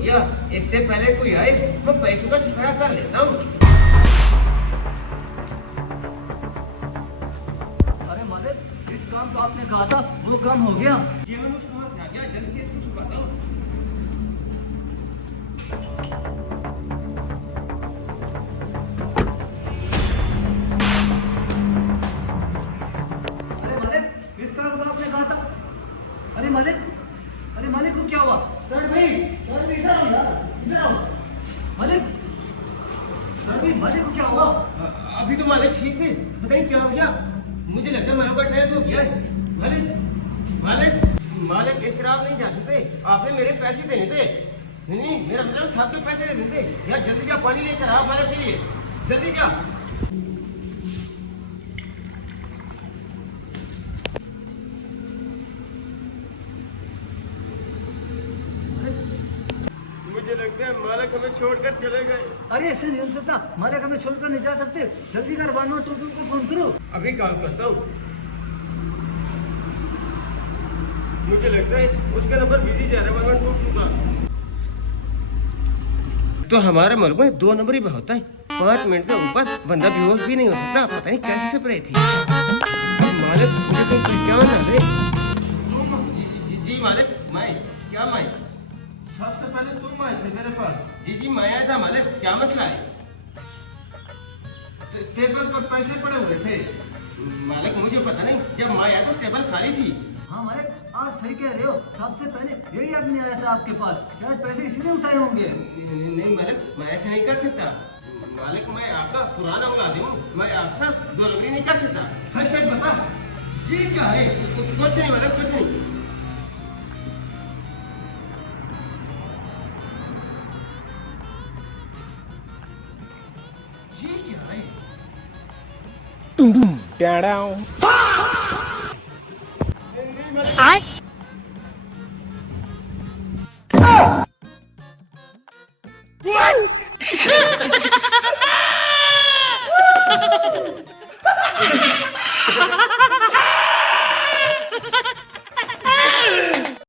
गया, इससे पहले कोई आए मैं पैसों का सफाया कर लेता हूँ। अरे मालिक, जिस काम तो आपने कहा था वो काम हो गया। ये मैं उसको हाथ से आ गया, जल्दी से इसको छुपाता हूँ। अरे मालिक, किस काम का आपने कहा था? अरे मालिक, अरे मालिक को क्या हुआ? रणवीर, रणवीर इधर आओ यार, इधर आओ। मालिक, रणवीर मालिक को क्या हुआ? अभी तो मालिक ठीक थे, पता नहीं क्या हो गया। मुझे लगता है मनो का अटैक हो गया है। मालिक, मालिक, मालिक इस तरह आप नहीं जा सकते, आपने मेरे पैसे देने थे। नहीं, मेरा मतलब सबके पैसे देने थे। यार जल्दी जा, पानी लेकर आओ मालिक के लिए, जल्दी जा। मुझे लगता है मालिक हमें छोड़कर चले गए। अरे ऐसे नहीं हो सकता, मालिक हमें छोड़कर नहीं जा सकते। जल्दी कर, 112 को फोन करो। अभी कॉल करता हूँ। मुझे लगता है उसका नंबर बिजी जा रहा है, 112 का। तो हमारे मुल्क में 2 नंबर ही होता है। 5 मिनट से ऊपर बंदा बेहोश भी नहीं हो सकता। पता नहीं कैसे से रही थी। मालिक मुझे कोई पहचान आ गई। जी मालिक, मैं क्या मैं सबसे पहले तुम आए थे मेरे पास। जी मैं आया था मालिक, क्या मसला है? टेबल पर पैसे पड़े हुए थे। मालिक मुझे पता नहीं, जब मैं आया तो टेबल खाली थी। हाँ मालिक, आप सही कह रहे हो। सबसे पहले यही आदमी आया था आपके पास, शायद पैसे इसने उठाए होंगे। नहीं मालिक, मैं ऐसा नहीं कर सकता। मालिक मैं आपका पुराना मुलाजिम हूँ, मैं आपसे दोनों नहीं कर सकता। सच सच बता, ये क्या है? कुछ नहीं मालिक, कुछ नहीं। ये क्या है? नहीं, मालिक।